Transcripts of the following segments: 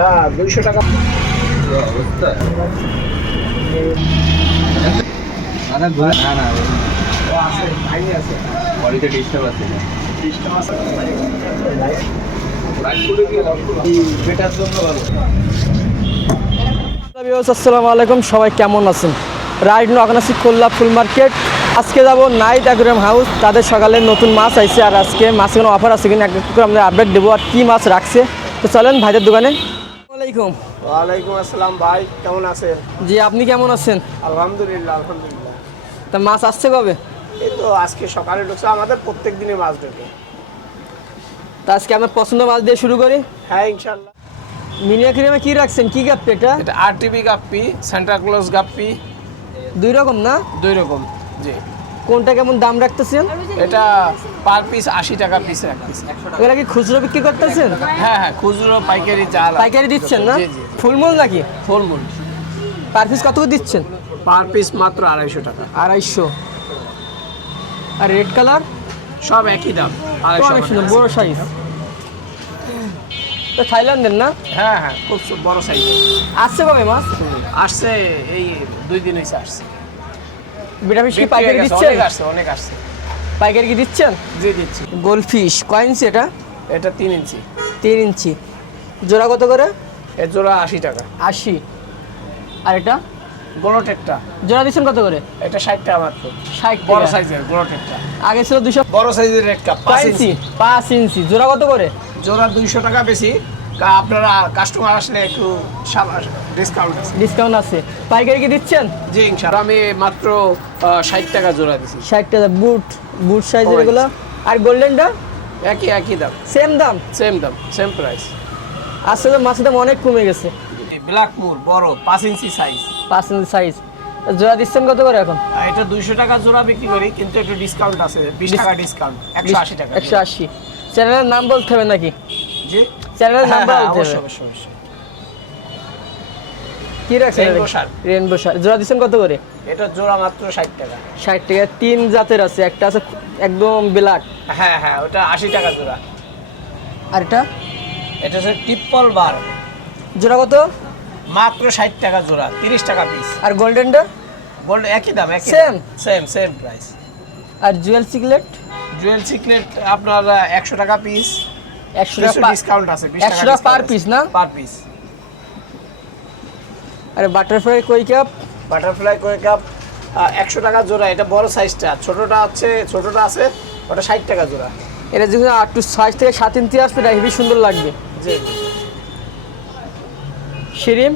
এটা 200 টাকা। আসসালামু আলাইকুম, সবাই কেমন আছেন? রাইড নগনাসি খুলনা ফুল মার্কেট। আজকে যাব নাইট অ্যাকুয়ারিয়াম হাউস। তাদের সকালে নতুন মাছ আইছে, আর আজকে মাছের কোনো অফার আছে কিনা এক করে আমরা আপডেট দেবো, আর কী মাছ রাখছে। তো চলেন ভাইদের দোকানে। আসসালামাইকুম। ওয়ালাইকুম আসসালাম ভাই, কেমন আছেন? জি, আপনি কেমন আছেন? আলহামদুলিল্লাহ আলহামদুলিল্লাহ। তা মাছ আসছে কবে? এই তো আজকে সকালে ঢুকছে, আমাদের প্রত্যেক দিনে মাছ ঢোকে। তা আজকে আমার পছন্দ মাছ দিয়ে শুরু করি। হ্যাঁ ইনশাল্লাহ। মিনি অ্যাকুয়ারিয়ামে কী রাখছেন, কী গাপ্পি এটা? এটা আরটিবি গাপ্পি, সান্টা ক্লজ গাপ্পি, দুই রকম না? দুই রকম। জি। কোনটা কেমন দাম রাখতেছেন? এটা পার পিস 80 টাকা পিস, এক পিস। এগুলা কি খুচরো বিক্রি করতেছেন? হ্যাঁ হ্যাঁ, খুচরো পাইকারি চাল। পাইকারি দিচ্ছেন না? জি জি। ফুলমূল নাকি? ফলমূল পার পিস কত করে দিচ্ছেন? পার পিস মাত্র 250 টাকা। 250। আর রেড কালার? সব একই দাম, অনেক 250 সুন্দর, টাকা। বড় সাইজ। তো থাইল্যান্ডের না? হ্যাঁ হ্যাঁ, খুব বড় সাইজ। আসছে কবে মাছ? আসছে এই 2 দিন হয়েছে আসছে। বিটাফিশ কি বিক্রি পাইকারি হয়ে গেছে, দিচ্ছেন? অনেক আসছে, অনেক আসছে। পাইকারি কি দিচ্ছেন? জি দিচ্ছি। গোল্ডফিশ কয় ইঞ্চি এটা? এটা 3 ইঞ্চি। 3 ইঞ্চি। জোড়া কত করে? এর জোড়া 80 টাকা। 80। আর এটা গোলটেকটা জোড়া দিচ্ছেন কত করে? এটা 60 টাকা মাত্র। 60 বড় টাকা। সাইজের গোলটেকটা। আগে ছিল 200। বড় সাইজের রেড কাপ 5 ইঞ্চি। 5 ইঞ্চি। জোড়া কত করে? জোড়া 200 টাকা বেশি। আপনারা কাস্টমার আসলে একটু ডিসকাউন্ট আছে। ডিসকাউন্ট আছে। পাইকারি কি দিচ্ছেন? জি ইনশাআল্লাহ। আমি মাত্র 60 টাকা জোড়া দিছি। 60 টাকা। বুট সাইজের ও এগুলো। আর গোল্ডেনটা একই দাম, সেম দাম? সেম দাম, সেম প্রাইস। আসলে মাছের দাম অনেক কমে গেছে। ব্ল্যাক মুর বড় 5 ইঞ্চি সাইজ। 5 ইঞ্চি সাইজ। জোড়া দিচ্ছেন কত করে এখন? এটা 200 টাকা জোড়া বিক্রি করি, কিন্তু একটু ডিসকাউন্ট আছে, 20 টাকা ডিসকাউন্ট, 180 টাকা। 180। চ্যানেলের নাম বলতে হবে নাকি? জি, চ্যানেলের নাম হ্যাঁ, বলতে অবশ্যই হবে। অবশ্যই অবশ্যই। কি রাখছেন? Rainbow Shark. Rainbow Shark. জোড়া দিচ্ছেন কত করে? এটা জোড়া মাত্র 60 টাকা। 60 টাকা। 3 জাতের আছে, একটা আছে একদম ব্ল্যাক। হ্যাঁ হ্যাঁ, ওটা 80 টাকা জোড়া। আর এটা এটা হচ্ছে ট্রিপল বার, জোড়া কত? মাত্র 60 টাকা জোড়া, 30 টাকা পিস। আর গোল্ডেনটা? গোল্ড একই দাম, একই Same? Same price. আর জুয়েল সিগলেট? জুয়েল সিক্রেট আপনার 100 টাকা পিস। 100 টাকা ডিসকাউন্ট আছে, 20 টাকা 100 টাকা পার পিস না? Per piece. আর butterfly koi carp? Butterfly koi carp 100 টাকা জোড়া। এটা বড় সাইজটা, ছোটটা আছে ওটা 60 টাকা জোড়া। এটা যখন 8 টু 6 থেকে 7 ইঞ্চি আসবে, এটা হেবি সুন্দর লাগবে। জি। শিরিম?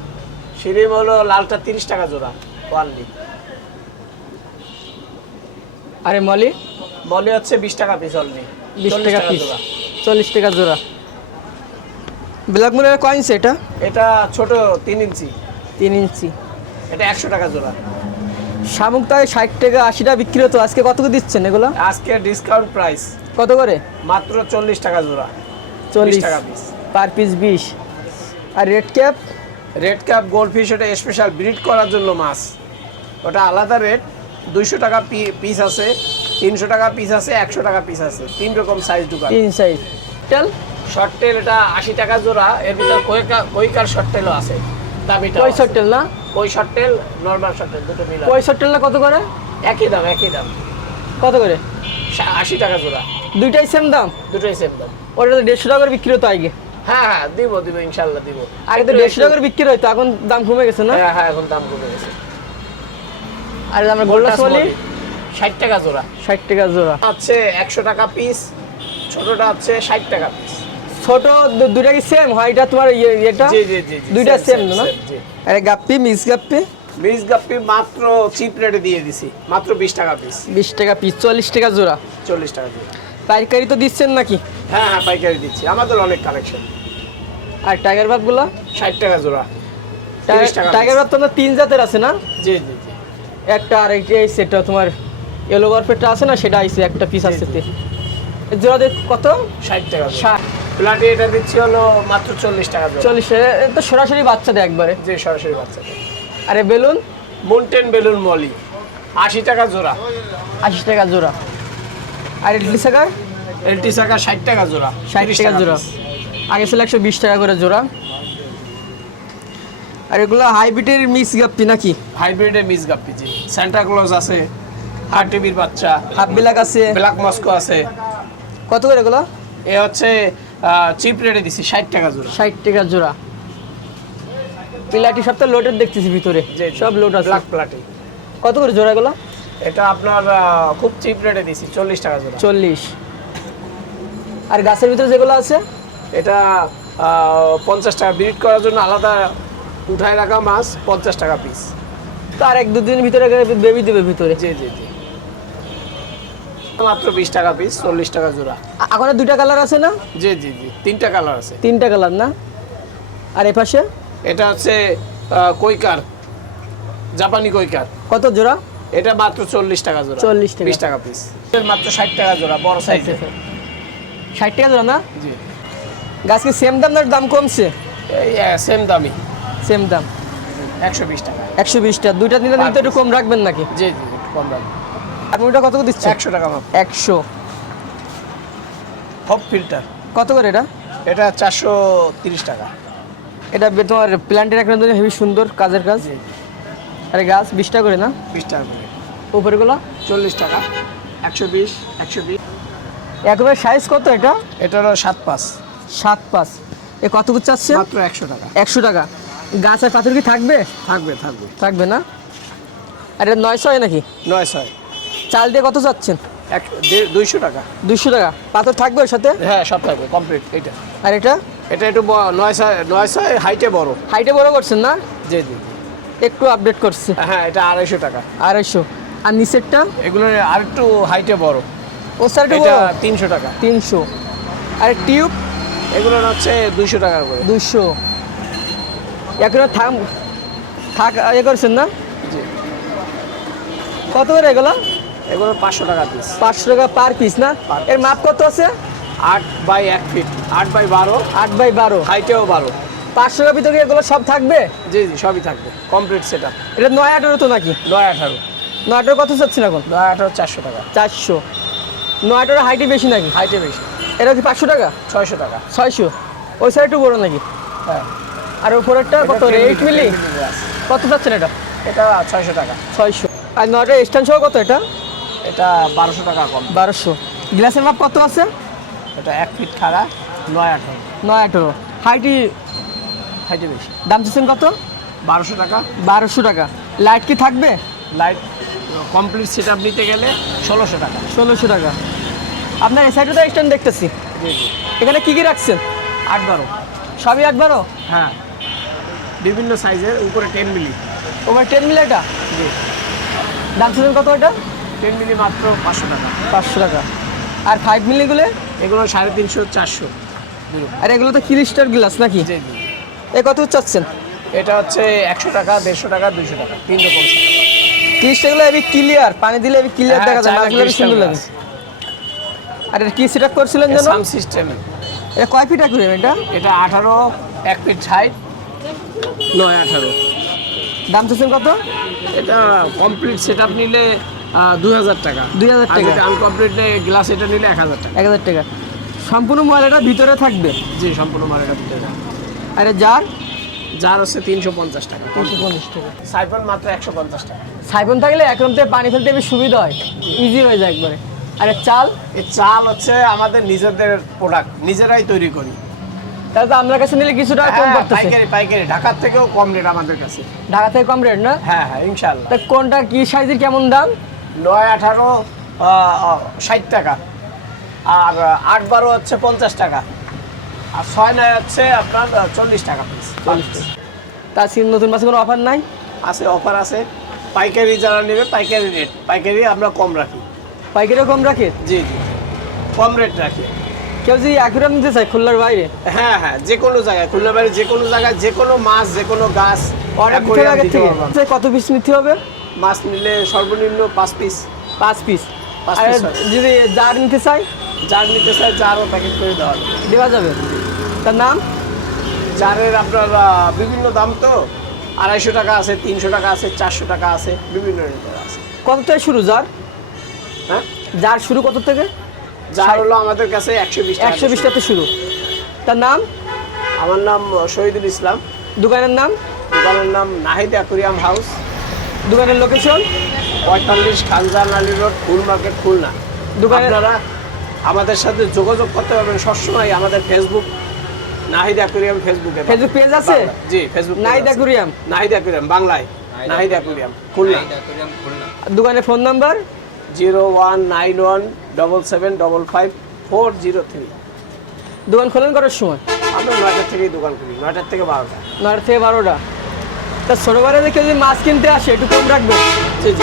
শিরিম হলো লালটা 30 টাকা জোড়া ওয়ানলি। আরে মলি? মলি হচ্ছে 20 টাকা পিস অনলি। 20 টাকা পিস। জোড়া। 40 টাকা জোড়া। ব্ল্যাক মুনের কয়েন্স এটা? এটা ছোট 3 ইঞ্চি। 3 ইঞ্চি। এটা 100 টাকা জোড়া। শামুক তো 60 টাকা 80 টাকা বিক্রি হতো, আজকে কত করে দিচ্ছেন এগুলো? আজকে ডিসকাউন্ট প্রাইস কত করে? মাত্র 40 টাকা জোড়া। 40 টাকা পিস। Per piece 20। আর red cap? Red cap goldfish ওটা স্পেশাল ব্রিড করার জন্য মাছ, ওটা আলাদা রেট। 200 টাকা পিস আছে, 300 টাকা পিস আছে, 100 টাকা পিস আছে, 3 রকম সাইজ দোকান। 3 সাইজ। টেল? শর্ট টেল এটা 80 টাকা জোড়া। এর ভিতর কইকার শর্ট টেলও আছে, দামিটা। কই শর্ট টেল না? কই short tail, normal short tail দুটো মিলা। কই শর্ট টেলটা কত করে? একই দাম। কত করে? 80 টাকা জোড়া। দুইটাই সেম দাম? দুটোই সেম দাম। ওটা তো 150 টাকা করে বিক্রি হতো আগে। হ্যাঁ হ্যাঁ, দিব ইনশাআল্লাহ দিব। আগে তো 150 টাকা করে বিক্রি হতো, এখন দাম কমে গেছে না? হ্যাঁ হ্যাঁ, এখন দাম কমে গেছে। আর আমরা গোল্ডাস মলি 60 টাকা জোড়া। 60 টাকা জোড়া। আছে 100 টাকা পিস, ছোটটা হচ্ছে 60 টাকা পিস। ছোট দুইটা কি সেম হয়? এটা তোমার এটা জি। দুইটা সেম না? জি। আরে গাপ্পি, মিক্স গাপ্পি? মিক্স গাপ্পি মাত্র চিপ রেটে দিয়ে দিছি, মাত্র 20 টাকা পিস। 20 টাকা পিস। 40 টাকা জোড়া। 40 টাকা জোড়া। পাইকারি তো দিচ্ছেন নাকি? হ্যাঁ হ্যাঁ, পাইকারি দিচ্ছি, আমাদের অনেক কালেকশন। আর টাইগার বাপগুলো? 60 টাকা জোড়া। 30 টাকা টাইগার বাপ তো না 3 জাতের আছে না? জি। একটা আর এই সেটা তোমার ইয়েলো বারপেটটা আছে না, সেটা আইছে একটা পিস আছে। জি। জোড়া দিয়ে কত? 60 টাকা। 60। প্লাটি এটা দিচ্ছি হলো মাত্র 40 টাকা জোড়া। 40 টাকা। এটা তো সরাসরি বাচ্চা দেয় একবারে। যে সরাসরি বাচ্চাদের। আরে বেলুন? মাউন্টেন বেলুন মলি 80 টাকা জোড়া। 80 টাকা জোড়া। আর ইডলি সাকার? এলটি সাকা 60 টাকা জোড়া। 60 টাকা জোড়া। piece। আগে ছিল 120 টাকা করে জোড়া। আর এগুলো হাইব্রিডের মিক্স গাপ্পি নাকি? হাইব্রিডের মিস গাপ্পি, জি। সান্টা ক্লজ আছে, হার্ট টিভির বাচ্চা, হাফ ব্ল্যাক আছে। ব্ল্যাক মস্কো আছে। কত করে এগুলো? এ হচ্ছে চিপ রেটে দিছি 60 টাকা জোড়া। 60 টাকা জোড়া। প্লাটি সব তো লোডের দেখতেছি ভিতরে, সব লোড আছে। ব্ল্যাক প্লাটি। কত করে জোড়া এগুলো? এটা আপনার খুব চিপ রেটে দিছি 40 টাকা জোড়া। 40। আর গাছের ভিতরে যেগুলো আছে এটা 50 টাকা। ব্রিড করার জন্য আলাদা উঠায় রাখা মাছ 50 টাকা পিস। তো আর 1-2 দিনের ভিতরে বেবি দেবে ভিতরে। জি জি জি। মাত্র 20 টাকা পিস, 40 টাকা জোড়া। এখন 2টা কালার আছে না? জি জি জি, 3টা কালার আছে। 3টা কালার না? আর এই পাশে এটা হচ্ছে কৈকার, জাপানি কৈকার। কত জোড়া? এটা মাত্র 40 টাকা জোড়া। 40 টাকা। 20 টাকা পিস। এর মাত্র 60 টাকা জোড়া, বড় সাইজের। 60 টাকা জোড়া না? জি। গাছ কি সেম দাম না দাম কমছে? এই সেম দামই, সেম দাম 120 টাকা। 120 টাকা। 2টা নিলে নিতে একটু কম রাখবেন নাকি? জি জি, একটু কম রাখবেন। আর ওটা কত করে দিচ্ছে? 100 টাকা মাত্র। 100। হপ ফিল্টার, কত করে এটা? এটা 430 টাকা। এটা তোমার প্ল্যান্টের একটা হেভি সুন্দর কাজের কাজ। জি। আরে গাছ 20 টাকা করে না? 20 টাকা করে। উপরেগুলো 40 টাকা। 120, 120। একবার সাইজ কত এটা? এটা হলো 7.5। 7.5। এ কত করে চাচ্ছে? মাত্র 100 টাকা। 100 টাকা। গাছ আর পাথর কি থাকবে? থাকবে থাকবে। থাকবে না? আর এটা 900 হয় নাকি? 900। চাল দিয়ে কত চাচ্ছেন? 200 টাকা। 200 টাকা। পাথর থাকবে ওর সাথে? হ্যাঁ, সব থাকবে কমপ্লিট। এটা আর এটা এটা একটু 900 হাইটে বড়। হাইটে বড় করছেন না? জি জি। একটু আপডেট করছে। হ্যাঁ, এটা 250 টাকা। 250। আর নিচেরটা? এগুলো আরেকটু হাইটে বড়। ও স্যার একটু এটা বড়? 300 টাকা। 300। আর টিউব? এগুলো হচ্ছে 200 টাকা করে। 200। এখন থাক ইয়ে করছেন না? জি। কত করে এগুলো? এগুলো 500 টাকা পিস। 500 টাকা পার পিস না? এর মাপ কত আছে? 8 বাই 1 ফিট, 8 বাই 12, 8/12। হাইটেও 12। 500 টাকার ভিতরে এগুলো সব থাকবে? জি জি, সবই থাকবে কমপ্লিট সেটআপ। এটা 9/18 তো নাকি? 9/18। 9/18 কত চাচ্ছেন এখন? 9/18 400 টাকা। 400। 9/18 হাইটই বেশি নাকি? হাইটে বেশি। এটা কি 500 টাকা? 600 টাকা। 600। ওই সাইড একটু বড় নাকি? হ্যাঁ। আর উপরেরটা কত? 8 মিলি? কত চাচ্ছেন এটা? এটা 600 টাকা। 600। আর 9/18 স্ট্যান্ড সহ কত এটা? এটা 1200 টাকা কম। 1200। গ্লাসের মাপ কত আছে? এটা 1 ফিট খাড়া, 9/18। 9/18। হাইটই হাইটে বেশি। দাম চাচ্ছেন কত? 1200 টাকা। 1200 টাকা। লাইট কি থাকবে? লাইট কমপ্লিট সেটআপ নিতে গেলে 1600 টাকা। 1600 টাকা। আপনার এই সাইডে তো স্ট্যান্ড দেখতেছি। জি জি। এখানে কি কি রাখছেন? 8/12। সবই 8/12? হ্যাঁ, বিভিন্ন সাইজের, উপরে 10 মিলি। ওভার 10 মিলি এটা? জি। দাম চাচ্ছেন কত এটা? 10 মিলি মাত্র 500 টাকা। 500 টাকা। আর 5 মিলিগুলো? এগুলো 350, 400। আর এগুলো তো ক্রিস্টাল গ্লাস নাকি? জি জি। এ কত চাচ্ছেন? এটা হচ্ছে 100 টাকা, 150 টাকা, 200 টাকা, 3 রকম। ক্রিস্টালগুলো এবি ক্লিয়ার, পানি দিলে এবি ক্লিয়ার হ্যাঁ, দেখা যায়, চায়না মাছগুলো বেশ crystal সুন্দর লাগে। glass। আর এটা কি সেটআপ করছিলেন জানো? সাম সিস্টেম। এটা কয় ফিট অ্যাকুরিয়াম এটা? এটা 18, 1 ফিট হাইট, 9/18। দাম চাচ্ছেন কত? এটা কমপ্লিট সেটআপ নিলে 2000 টাকা। 2000 আর টাকা। যদি আনকমপ্লিট গ্লাস এটা নিলে 1000 টাকা। 1000 টাকা। সম্পূর্ণ ময়লাটা ভিতরে থাকবে? জি, সম্পূর্ণ মালের ভিতরে। আর জার? যার হচ্ছে 350 টাকা। 350 টাকা। সাইফন মাত্র 150 টাকা। সাইফন থাকলে একরম থেকে পানি ফেলতে বেশ সুবিধা হয়, ইজি হয়ে যায় একবারে। আর এর চাল? এই চাল হচ্ছে আমাদের নিজেদের প্রোডাক্ট, নিজেরাই তৈরি করি। তাহলে তো আপনার কাছে নিলে কিছু টাকা কম হ্যাঁ, পড়তেছে। পাইকারি পাইকারি, ঢাকার থেকেও কম রেট আমাদের কাছে। ঢাকা থেকে কম রেট না? হ্যাঁ হ্যাঁ, ইনশাআল্লাহ। তা কোনটা কি সাইজের কেমন দাম? 9/18 60 টাকা, আর 8/12 হচ্ছে 50 টাকা, আর 6/9 হচ্ছে আপনার 40 টাকা পিস। 40 টাকা। তা আজকে নতুন মাসে কোনো অফার নাই? আছে, অফার আছে। পাইকারি যারা নেবে পাইকারি রেট, পাইকারি আমরা কম রাখি। পাইকারিও কম রাখে? জি জি, কম রেট রাখি। কেউ যদি অ্যাকুরিয়াম নিতে চায় খুলনার বাইরে? হ্যাঁ হ্যাঁ, যে কোনো জায়গায়, খুলনা বাইরে যে কোনো জায়গায়, যে কোনো মাছ, যে কোনো গাছ অর্ডার দিতে হবে আগে থেকে? কত পিস নিতে হবে? মাছ নিলে সর্বনিম্ন 5 পিস। 5 পিস। 5 আর পিস হয়। যদি জার নিতে চাই? জার নিতে চাই, জারও প্যাকেট করে দেওয়া যাবে। দেওয়া যাবে। তার নাম? জারের আপনার বিভিন্ন দাম তো, 250 টাকা আছে, 300 টাকা আছে, 400 টাকা আছে, বিভিন্ন রেটের আছে। কত থেকে শুরু জার? হ্যাঁ, জার শুরু কত থেকে? জার হলো আমাদের কাছে 120 টাকা। 120 টাকা শুরু। তার নাম? আমার নাম শহীদুল ইসলাম। দোকানের নাম? দোকানের নাম নাহিদ অ্যাকুরিয়াম হাউস, দোকানের লোকেশন 45 খানজাহান আলী রোড, ফুল মার্কেট, খুলনা। দোকানে- আপনারা আমাদের সাথে যোগাযোগ করতে পারবেন সবসময় আমাদের ফেসবুক নাহিদ অ্যাকুরিয়াম ফেসবুকে। ফেসবুক পেজ আছে? জি, Facebook Nahid aquarium. Nahid aquarium বাংলায়, নাহিদ অ্যাকুরিয়াম খুলনা। দোকানের ফোন নাম্বার 019177555403। দোকান খোলেন করার সময় আমরা 9টা থেকেই দোকান করি, 9টা থেকে 12টা। 9টা থেকে 12টা। তা ছোটো বারে কেউ যদি মাছ কিনতে আসে একটু কম রাখবে। জি জি।